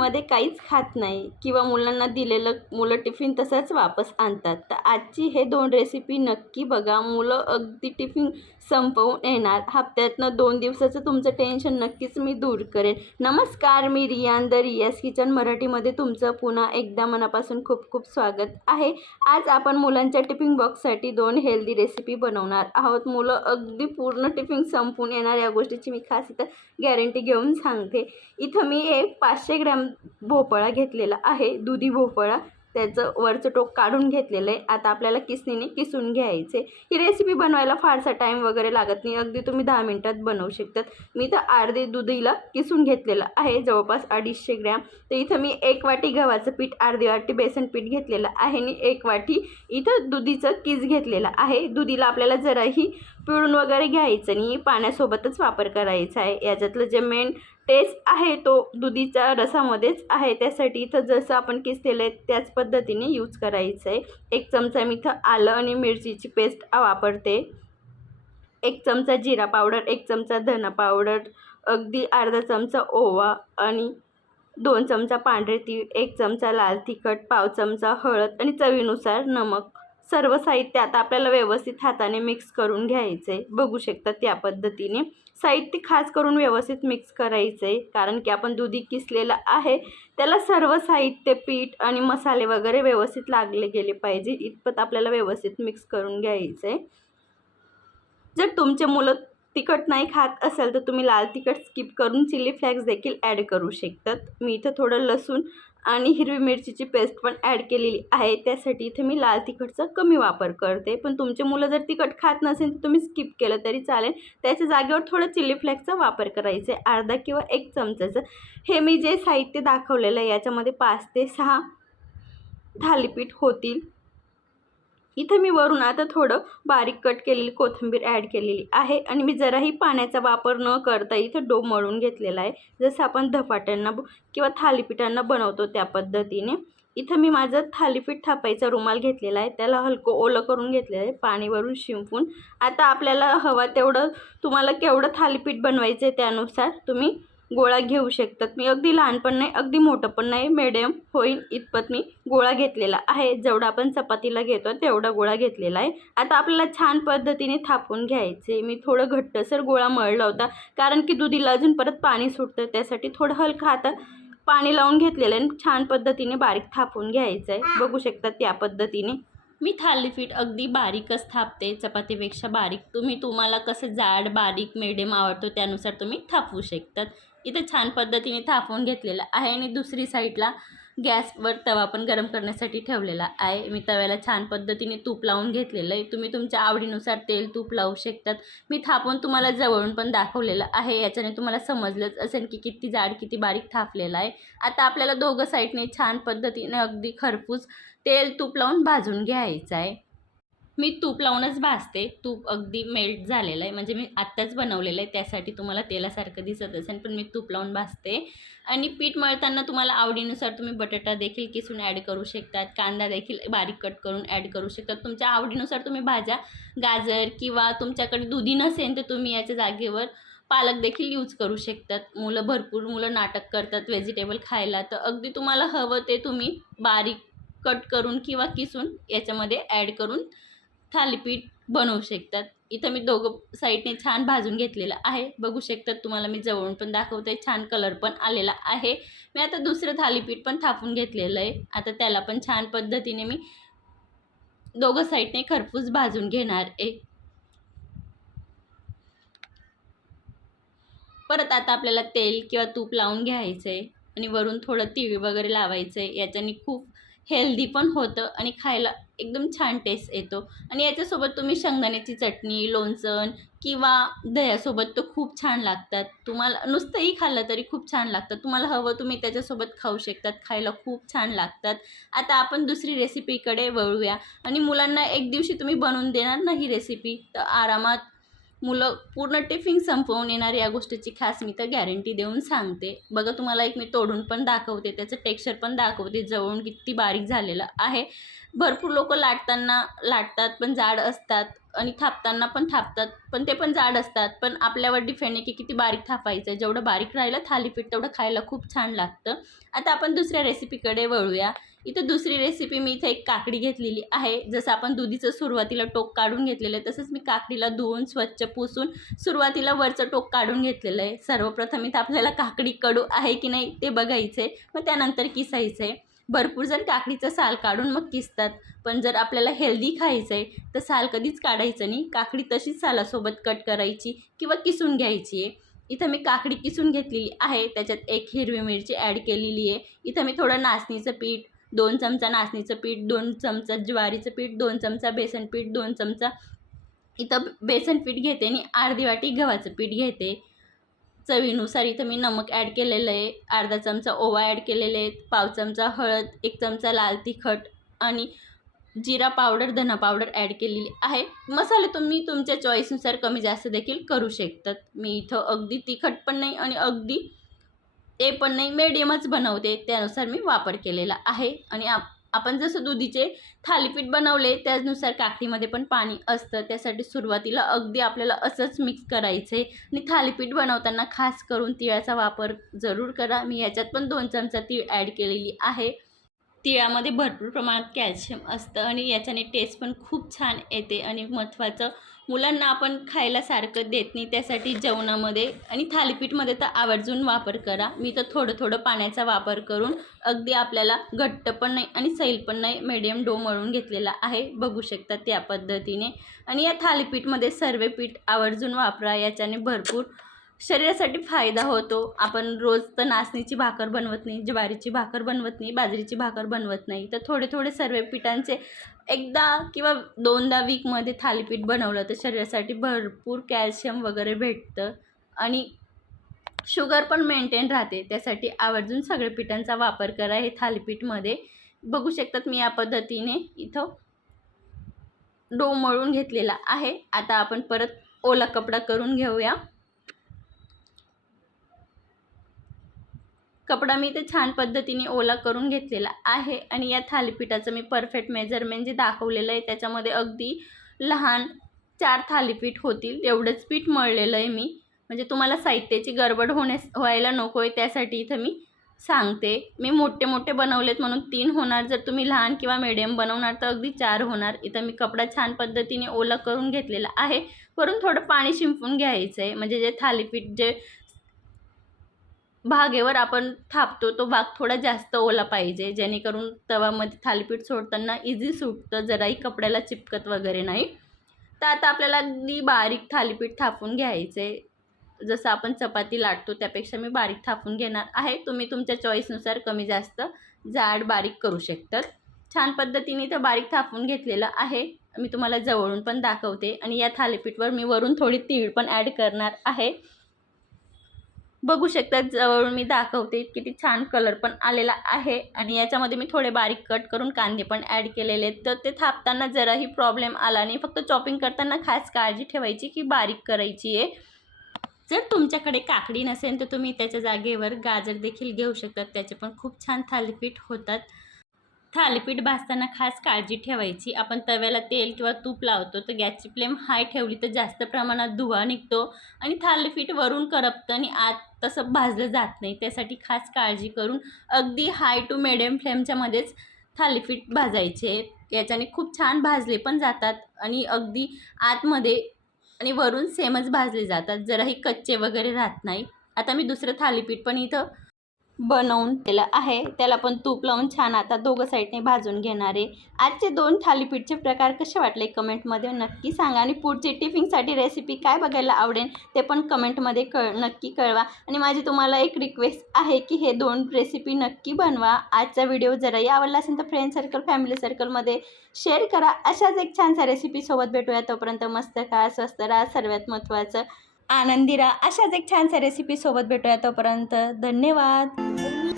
टिफिनमध्ये काहीच खात नाही किंवा मुलांना दिलेलं मुलं टिफिन तसंच वापस आणतात, तर आजची हे 2 रेसिपी नक्की बघा. मुलं अगदी टिफिन संपवून येणार. हप्त्यातनं 2 दिवसाचं तुमचं टेन्शन नक्कीच मी दूर करेन. नमस्कार, मी रियान द रियाज किचन मराठीमध्ये तुमचं पुन्हा एकदा मनापासून खूप खूप स्वागत आहे. आज आपण मुलांच्या टिफिन बॉक्ससाठी 2 हेल्दी रेसिपी बनवणार आहोत. मुलं अगदी पूर्ण टिफिन संपवून येणार या गोष्टीची मी खास इथं गॅरंटी घेऊन सांगते. इथं मी एक 500 ग्रॅम भोपळा घेतलेला आहे, दुधी भोपळा. त्याचं वरचं टोक काढून घेतलेलं आहे. आता आपल्याला किसणीने किसून घ्यायचे. ही रेसिपी बनवायला फारसा टाईम वगैरे लागत नाही, अगदी तुम्ही 10 मिनिटात बनवू शकतात. मी तर अर्धे दुधीला किसून घेतलेलं आहे, जवळपास 250 ग्रॅम. तर इथं मी 1 वाटी गव्हाचं पीठ, अर्धी वाटी बेसन पीठ घेतलेलं आहे आणि 1 वाटी इथं दुधीचं कीस घेतलेलं आहे. दुधीला आपल्याला जराही पिळून वगैरे घ्यायचं नाही, पाण्यासोबतच वापर करायचा आहे. याच्यातलं जे मेन टेस्ट आहे तो दुधीच्या रसामध्येच आहे. त्यासाठी इथं जसं आपण किसलेलं आहे त्याच पद्धतीने यूज करायचं आहे. 1 चमचा मी इथं आलं आणि मिरचीची पेस्ट वापरते. 1 चमचा जिरा पावडर, 1 चमचा धना पावडर, अगदी अर्धा चमचा ओवा आणि 2 चमचा पांढरे तीळ, 1 चमचा लाल तिखट, पाव चमचा हळद आणि चवीनुसार नमक. सर्व साहित्य आता आपल्याला व्यवस्थित हाताने मिक्स करून घ्यायचं आहे. बघू शकता त्या पद्धतीने साहित्य खास करून व्यवस्थित मिक्स करायचं आहे, कारण की आपण दुधी किसलेलं आहे त्याला सर्व साहित्य, पीठ आणि मसाले वगैरे व्यवस्थित लागले गेले पाहिजे इतपत आपल्याला व्यवस्थित मिक्स करून घ्यायचं आहे. जर तुमचे मुलं तिखट नाही खात असेल तर तुम्ही लाल तिखट स्किप करून चिली फ्लेक्स देखील ॲड करू शकतात. मी इथं थोडं लसूण आणि हिरवी मिरचीची पेस्ट पण ॲड केलेली आहे. त्यासाठी इथे मी लाल तिखटचा कमी वापर करते. पण तुमचे मुलं जर तिखट खात नसेल तर तुम्ही स्किप केलं तरी चालेल. त्याच्या जागेवर थोडं चिली फ्लेक्सचा वापर करायचा आहे, अर्धा किंवा 1 चमचाचं. हे मी जे साहित्य दाखवलेलं आहे याच्यामध्ये 5 ते 6 थालीपीठ होतील. इथे मी वरून आता थोडं बारीक कट केलेली कोथिंबीर ॲड केलेली आहे आणि मी जराही पाण्याचा वापर न करता इथं डो मळून घेतलेला आहे, जसं आपण धपाट्यांना किंवा थालीपीठांना बनवतो त्या पद्धतीने. इथं मी माझं थालीपीठ थापायचा रुमाल घेतलेला आहे, त्याला हलकं ओलं करून घेतलेलं आहे पाणी वरून शिंपून. आता आपल्याला हवा तेवढं, तुम्हाला केवढं थालीपीठ बनवायचं आहे त्यानुसार तुम्ही गोळा घेऊ शकतात. मी अगदी लहान पण नाही, अगदी मोठं पण नाही, मिडियम होईल इतपत मी गोळा घेतलेला आहे. जेवढा आपण चपातीला घेतो तेवढा गोळा घेतलेला आहे. आता आपल्याला छान पद्धतीने थापून घ्यायचे. मी थोडं घट्टसर गोळा मळला होता, कारण की दुधीला अजून परत पाणी सुटतं, त्यासाठी थोडं हलकं हातात पाणी लावून घेतलेलं आहे. छान पद्धतीने बारीक थापून घ्यायचं आहे. बघू शकता त्या पद्धतीने मी थालीपीठ अगदी बारीकच थापते, चपातीपेक्षा बारीक. तुम्हाला कसं जाड, बारीक, मिडियम आवडतो त्यानुसार तुम्ही थापवू शकतात. इथे छान पद्धतीने थापून घेतलेलं आहे आणि दुसरी साईडला गॅसवर तवा पण गरम करण्यासाठी ठेवलेला आहे. मी तव्याला छान पद्धतीने तूप लावून घेतलेलं आहे. तुम्ही तुमच्या आवडीनुसार तेल, तूप लावू शकतात. मी थापून तुम्हाला जवळून पण दाखवलेलं आहे, याच्याने तुम्हाला समजलंच असेल की किती जाड, किती बारीक थापलेला आहे. आता आपल्याला दोघं साईडने छान पद्धतीने अगदी खरपूस तेल, तूप लावून भाजून घ्यायचं आहे. मी तूप लावूनच भाजते. तूप अगदी मेल्ट झालेलं आहे, म्हणजे मी आत्ताच बनवलेलं आहे, त्यासाठी तुम्हाला तेलासारखं दिसत असेल, पण मी तूप लावून भाजते. आणि पीठ मळताना तुम्हाला आवडीनुसार तुम्ही बटाटा देखील किसून ॲड करू शकतात, कांदा देखील बारीक कट करून ॲड करू शकतात. तुमच्या आवडीनुसार तुम्ही भाज्या, गाजर किंवा तुमच्याकडे दुधी नसेल तर तुम्ही याच्या जागेवर पालक देखील यूज करू शकतात. भरपूर मुलं नाटक करतात व्हेजिटेबल खायला, तर अगदी तुम्हाला हवं ते तुम्ही बारीक कट करून किंवा किसून याच्यामध्ये ॲड करून थालीपीठ बनवू शकतात. इथं मी दोघं साईडने छान भाजून घेतलेलं आहे. बघू शकतात, तुम्हाला मी जवळून पण दाखवते, छान कलर पण आलेला आहे. मी आता दुसरं थालीपीठ पण थापून घेतलेलं आहे. आता त्याला पण छान पद्धतीने मी दोघं साईडने खरपूस भाजून घेणार आहे. परत आता आपल्याला तेल किंवा तूप लावून घ्यायचं आहे आणि वरून थोडं तीळ वगैरे लावायचं आहे. याच्याने खूप हेल्दी पण होतं आणि खायला एकदम छान टेस्ट येतो. आणि याच्यासोबत तुम्ही शेंगदाण्याची चटणी, लोणचं किंवा दह्यासोबत तर खूप छान लागतात. तुम्हाला नुसतंही खाल्लं तरी खूप छान लागतं. तुम्हाला हवं तुम्ही त्याच्यासोबत खाऊ शकतात, खायला खूप छान लागतात. आता आपण दुसरी रेसिपीकडे वळूया. आणि मुलांना एक दिवशी तुम्ही बनवून देणार ना ही रेसिपी, तर आरामात मुलं पूर्ण टिफिन संपवून येणार या गोष्टीची खास मी तर गॅरंटी देऊन सांगते. बघा तुम्हाला एक मी तोडून पण दाखवते, त्याचं टेक्स्चर पण दाखवते जवळून किती बारीक झालेलं आहे. भरपूर लोकं लाटतात पण जाड असतात आणि थापताना पण थापतात पण ते पण जाड असतात. पण आपल्यावर डिपेंड आहे की किती बारीक थापायचं. जेवढं बारीक राहिलं थालीपीठ तेवढं खायला खूप छान लागतं. आता आपण दुसऱ्या रेसिपीकडे वळूया. इथं दुसरी रेसिपी मी इथं एक काकडी घेतलेली आहे. जसं आपण दुधीचं सुरुवातीला टोक काढून घेतलेलं आहे तसंच मी काकडीला धुवून स्वच्छ पुसून सुरुवातीला वरचं टोक काढून घेतलेलं आहे. सर्वप्रथम इथं आपल्याला काकडी कडू आहे की नाही ते बघायचं आहे, मग त्यानंतर किसायचं आहे. भरपूर जण काकडीचं साल काढून मग किसतात, पण जर आपल्याला हेल्दी खायचं आहे तर साल कधीच काढायचं नाही. काकडी तशीच सालासोबत कट करायची किंवा किसून घ्यायची आहे. इथं मी काकडी किसून घेतलेली आहे. त्याच्यात एक हिरवी मिरची ॲड केलेली आहे. इथं मी थोडं नाचणीचं पीठ, 2 चमचा नाचणीचं पीठ, 2 चमचा ज्वारीचं पीठ, 2 चमचा बेसन पीठ, 2 चमचा इथं बेसन पीठ घेते आणि अर्धी वाटी गव्हाचं पीठ घेते. चवीनुसार इथं मी नमक ॲड केलेलं आहे, अर्धा चमचा ओवा ॲड केलेले आहेत, पाव चमचा हळद, 1 चमचा लाल तिखट आणि जिरा पावडर, धना पावडर ॲड केलेली आहे. मसाले तुम्ही तुमच्या चॉईसनुसार कमी जास्त देखील करू शकतात. मी इथं अगदी तिखट पण नाही आणि अगदी ते पण नाही, मिडियमच बनवते, त्यानुसार मी वापर केलेला आहे. आणि आपण जसं दुधीचे थालीपीठ बनवले त्यानुसार काकडीमध्ये पण पाणी असतं, त्यासाठी सुरुवातीला अगदी आपल्याला असंच मिक्स करायचं आहे. आणि थालीपीठ बनवताना खास करून तिळाचा वापर जरूर करा. मी याच्यात पण 2 चमचा तीळ ॲड केलेली आहे. तिळामध्ये भरपूर प्रमाणात कॅल्शियम असतं आणि याच्याने टेस्ट पण खूप छान येते. आणि महत्त्वाचं, मुलांना आपण खायला सारखं देत नाही, त्यासाठी जेवणामध्ये आणि थालीपीठमध्ये तर आवर्जून वापर करा. मी तर थोडं थोडं पाण्याचा वापर करून अगदी आपल्याला घट्ट पण नाही आणि सैल पण नाही, मीडियम डो मळून घेतलेला आहे. बघू शकता त्या पद्धतीने. आणि या थालीपीठमध्ये सर्व पीठ आवर्जून वापरा, याच्याने भरपूर शरीरासाठी फायदा होतो. आपण रोज तर नाचणीची भाकर बनवत नाही, ज्वारीची भाकर बनवत नाही, बाजरीची भाकर बनवत नाही, तर थोडे थोडे सर्व पिठांचे एकदा किंवा 2दा वीकमध्ये थालीपीठ बनवलं तर शरीरासाठी भरपूर कॅल्शियम वगैरे भेटतं आणि शुगर पण मेंटेन राहते. त्यासाठी आवर्जून सगळ्या पिठांचा वापर करा हे थालीपीठमध्ये. बघू शकतात मी या पद्धतीने इथं डो मळून घेतलेला आहे. आता आपण परत ओला कपडा करून घेऊया. कपडा मी ते छान पद्धतीने ओला करून घेतलेला आहे. आणि या थालीपीठाचं मी परफेक्ट मेजरमेंट जे दाखवलेलं आहे त्याच्यामध्ये अगदी लहान 4 थालीपीठ होतील एवढंच पीठ मळलेलं आहे मी. म्हणजे तुम्हाला साहित्याची गडबड व्हायला नको आहे, त्यासाठी इथं मी सांगते. मी मोठे मोठे बनवलेत म्हणून 3 होणार, जर तुम्ही लहान किंवा मीडियम बनवणार तर अगदी 4 होणार. इथं मी कपडा छान पद्धतीने ओला करून घेतलेला आहे. वरून थोडं पाणी शिंपून घ्यायचं आहे, म्हणजे जे थालीपीठ जे भागेवर आपण थापतो तो भाग थोडा जास्त ओला पाहिजे, जेणेकरून तव्यामध्ये थालीपीठ सोडताना इझी सुटतं, जराही कपड्याला चिपकत वगैरे नाही. तर आता आपल्याला अगदी बारीक थालीपीठ थापून घ्यायचं आहे. जसं आपण चपाती लाटतो त्यापेक्षा मी बारीक थापून घेणार आहे. तुम्ही तुमच्या चॉईसनुसार कमी जास्त जाड बारीक करू शकतात. छान पद्धतीने तर बारीक थापून घेतलेलं आहे. मी तुम्हाला जवळून पण दाखवते. आणि या थालीपीठवर मी वरून थोडी तीळ पण ॲड करणार आहे. बघू शकता जवळून मी दाखवते, किती छान कलर पण आलेला आहे. आणि याच्यामध्ये मी थोडे बारीक कट करून कांदे पण ॲड केलेले आहेत, तर ते थापताना जराही प्रॉब्लेम आला नाही. फक्त चॉपिंग करताना खास काळजी ठेवायची की बारीक करायची आहे. जर तुमच्याकडे काकडी नसेल तर तुम्ही त्याच्या जागेवर गाजर देखील घेऊ शकतात, त्याचे पण खूप छान थालीपीठ होतात. थालीपीठ भाजताना खास काळजी ठेवायची. आपण तव्याला तेल किंवा तूप लावतो तर गॅसची फ्लेम हाय ठेवली तर जास्त प्रमाणात धुवा निघतो आणि थालीपीठ वरून करपतं आणि आत तसं भाजलं जात नाही. त्यासाठी खास काळजी करून अगदी हाय टू मिडियम फ्लेमच्या मध्येच थालीपीठ भाजायचे. याच्याने खूप छान भाजले पण जातात आणि अगदी आतमध्ये आणि वरून सेमच भाजले जातात, जराही कच्चे वगैरे राहत नाही. आता मी दुसरं थालीपीठ पण इथं बनवून केलं आहे, त्याला पण तूप लावून छान आता दोघं साईडने भाजून घेणार आहे. आजचे 2 थालीपीठचे प्रकार कसे वाटले कमेंटमध्ये नक्की सांगा. आणि पुढची टिफिनसाठी रेसिपी काय बघायला आवडेल ते पण कमेंटमध्ये नक्की कळवा. आणि माझी तुम्हाला एक रिक्वेस्ट आहे की हे 2 रेसिपी नक्की बनवा. आजचा व्हिडिओ जराही आवडला असेल तर फ्रेंड सर्कल, फॅमिली सर्कलमध्ये शेअर करा. अशाच एक छानसा रेसिपीसोबत भेटूया. तोपर्यंत मस्त खा, स्वस्त राहा, सर्वात महत्त्वाचं आनंदी राहा. अशाच एक छानसा रेसिपीसोबत भेटूया. तोपर्यंत धन्यवाद.